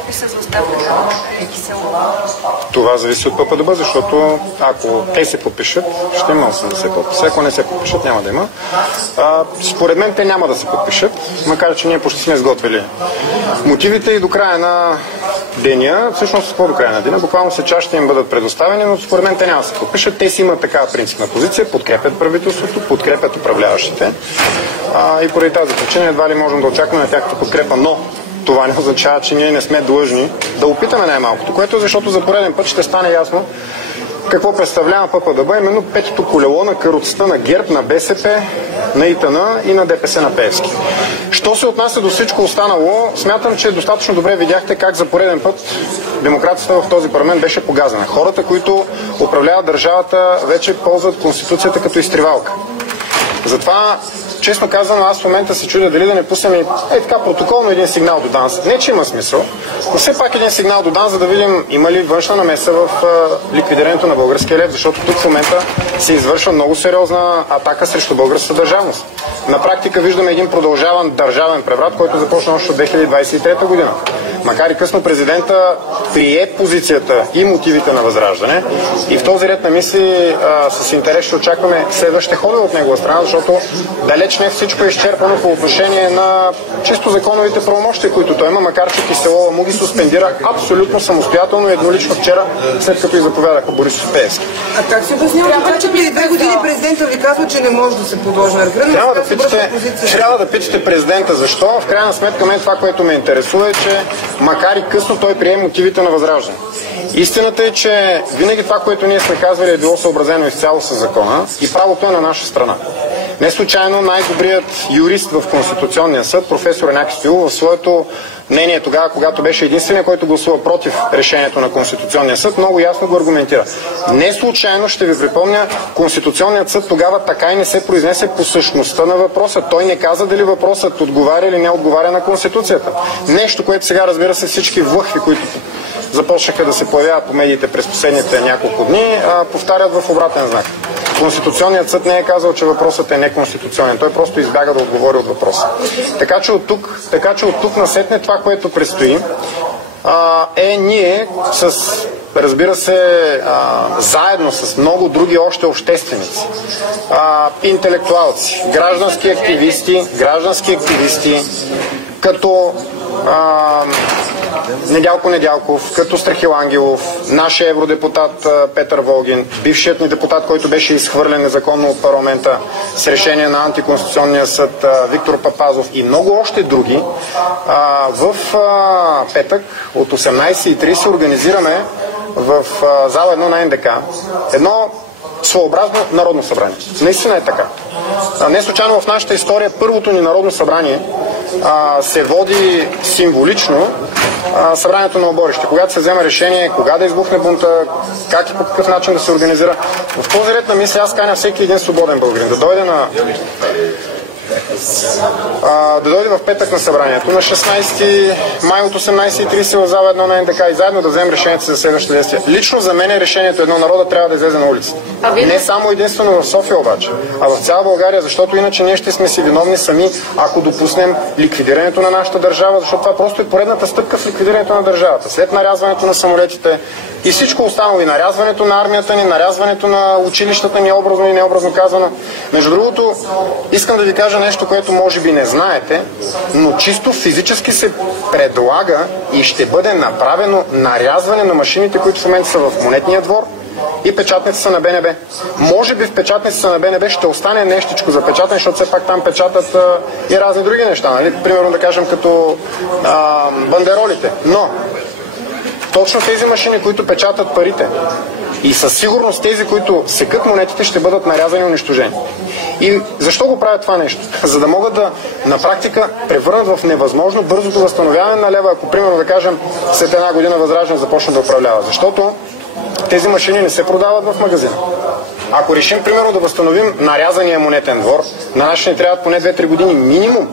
подписа за оставката на Киселова? Това зависи от ППДБ, защото ако те се подпишат, ще има 80 подписа. Ако не се подпишат, няма да има. Според мен те няма да се подпишат, макар че ние почти сме изготвили мотивите и до края на деня, всъщност какво до края на деня, буквално се чаш ще им бъдат предоставени, но според мен те няма да се подпишат. Те си имат такава принципна позиция, подкрепят правителството, подкрепят управляващите и поради тази причина едва ли можем да очакваме тяхната подкрепа, но това не означава, че ние не сме длъжни да опитаме най-малкото, което защото за пореден път ще стане ясно какво представлява ППДБ, именно петото колело на каруцата на ГЕРБ, на БСП, на ИТН и на ДПС на Пеевски. Що се отнася до всичко останало, смятам, че достатъчно добре видяхте как за пореден път демокрацията в този парламент беше погазена. Хората, които управляват държавата, вече ползват Конституцията като изтривалка. Затова, честно казано, аз в момента се чудя дали да не пуснем и така протоколно един сигнал до ДАНС. Не, че има смисъл, но все пак един сигнал до ДАНС, за да видим има ли външна намеса в ликвидирането на българския лев, защото тук в момента се извършва много сериозна атака срещу българската държавност. На практика виждаме един продължаван държавен преврат, който започна още от 2023 година. Макар и късно президента прие позицията и мотивите на Възраждане и в този ред на мисли с интерес ще очакваме следващите ходове от негова страна, защото далеч не всичко е изчерпано по отношение на чисто законовите правомощия, които той има, макар че Киселова му ги суспендира абсолютно самостоятелно и еднолично вчера, след като и заповядаха Борисов Пеевски. А как се обяснява това, че преди 2 години президента ви казва, че не може да се подложи на референдум? Трябва да питате президента защо. В крайна сметка мен това, което ме интересува е, че макар и късно той приеме мотивите на Възраждане. Истината е, че винаги това, което ние сме казвали, е било съобразено изцяло с закона и правото е на наша страна. Не случайно най-добрият юрист в Конституционния съд, професор Янаки Стоилов, в своето мнение тогава, когато беше единственият, който гласува против решението на Конституционния съд, много ясно го аргументира. Не случайно, ще ви припомня, Конституционният съд тогава така и не се произнесе по същността на въпроса. Той не каза дали въпросът отговаря или не отговаря на Конституцията. Нещо, което сега, разбира се, всички влъхви, които започнаха да се появяват по медиите през последните няколко дни, повтарят в обратен знак. Конституционният съд не е казал, че въпросът е неконституционен. Той просто избяга да отговори от въпроса. Така че от тук насетне това, което предстои, е ние с, разбира се, заедно с много други още общественици, интелектуалци, граждански активисти, като Недялков, като Страхил Ангелов, нашия евродепутат Петър Волгин, бившият ни депутат, който беше изхвърлен незаконно от парламента с решение на антиконституционния съд Виктор Папазов и много още други, в петък от 18:30 организираме в зала 1 на НДК едно своеобразно народно събрание. Наистина е така. Не случайно в нашата история първото ни народно събрание се води символично събранието на оборище. Когато се взема решение, кога да избухне бунта, как и по какъв начин да се организира. В този ред на мисли аз каня всеки един свободен българин да дойде да дойде в петък на събранието на 16 май от 18:30 в зала 1 на НДК и заедно да вземем решението за следващите действия. Лично за мен решението едно народа трябва да излезе на улицата. Не само единствено в София обаче, а в цяла България, защото иначе ние ще сме си виновни сами, ако допуснем ликвидирането на нашата държава, защото това просто е поредната стъпка в ликвидирането на държавата. След нарязването на самолетите и всичко останало, и нарязването на армията ни, нарязването на училищата ни, образно и необразно казано. Между другото, искам да ви кажа нещо, което може би не знаете, но чисто физически се предлага и ще бъде направено нарязване на машините, които в момента са в Монетния двор и печатницата на БНБ. Може би в печатницата на БНБ ще остане нещичко за печатане, защото все пак там печатат и разни други неща, нали? Примерно да кажем като бандеролите. Но точно тези машини, които печатат парите и със сигурност тези, които секат монетите, ще бъдат нарязани и унищожени. И защо го правят това нещо? За да могат да на практика превърнат в невъзможно бързото възстановяване на лева, ако примерно да кажем след една година Възраждане започне да управлява. Защото тези машини не се продават в магазина. Ако решим примерно да възстановим нарязания монетен двор, на нас ще ни трябват поне 2-3 години минимум.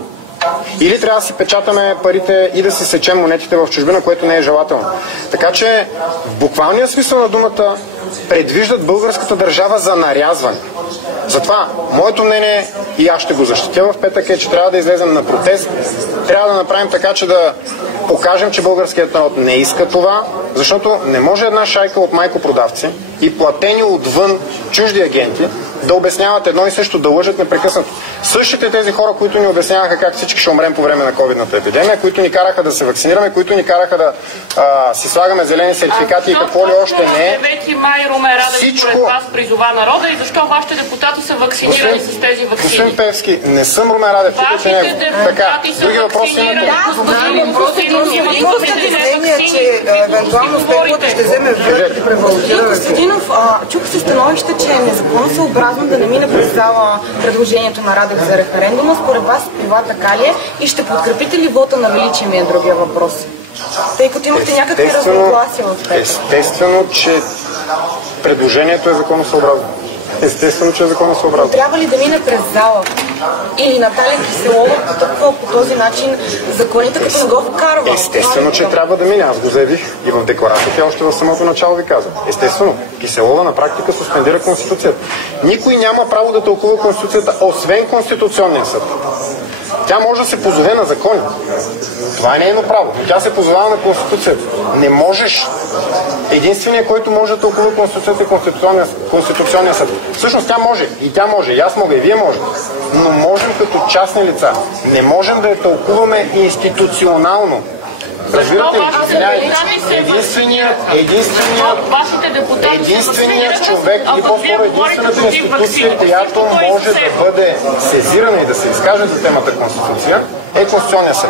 Или трябва да си печатаме парите и да си сечем монетите в чужбина, което не е желателно. Така че в буквалния смисъл на думата предвиждат българската държава за нарязване. Затова моето мнение, и аз ще го защитя в петък, е, че трябва да излезем на протест, трябва да направим така, че да покажем, че българският народ не иска това, защото не може една шайка от майкопродавци и платени отвън чужди агенти да обясняват едно и също, да лъжат непрекъснато. Същите тези хора, които ни обясняваха как всички ще умрем по време на ковидната епидемия, които ни караха да се вакцинираме, които ни караха да си слагаме зелени сертификати и какво ли още не е. 9 май Румен Радев според вас призова народа и защо вашите депутати са вакцинирани с тези вакцини? Господин Певски, не съм Румен Радев. Вашите депутати са вакцинирани. Че евентуално спеклата ще вземе връх и превалутира. Костадинов, чух се становище, че е незаконосъобразно да не мине през зала предложението на Радев за референдума. Според вас това така ли е? И ще подкрепите ли вота на Величие, ми е другия въпрос? Тъй като имахте някакви разногласия в това. Естествено, че предложението е законосъобразно. Естествено, че е законосъобразно. Трябва ли да мине през зала? И Наталия Киселова по този начин законите, като не го вкарва? Естествено, че трябва да мине. Аз го заявих и в декларацията, още в самото начало ви казах. Естествено, Киселова на практика суспендира Конституцията. Никой няма право да тълкува Конституцията, освен Конституционния съд. Тя може да се позове на закони. Това е нейно право. Но тя се позовава на Конституцията. Не можеш. Единственият, който може да тълкува Конституцията е Конституционния съд. Всъщност тя може. И тя може. И аз мога. И вие може. Но можем като частни лица. Не можем да я тълкуваме институционално. Разбирате ли? Единственият човек и по-скоро единствената институция, която може да бъде сезирана и да се изкаже за темата Конституция, е Конституционния съд.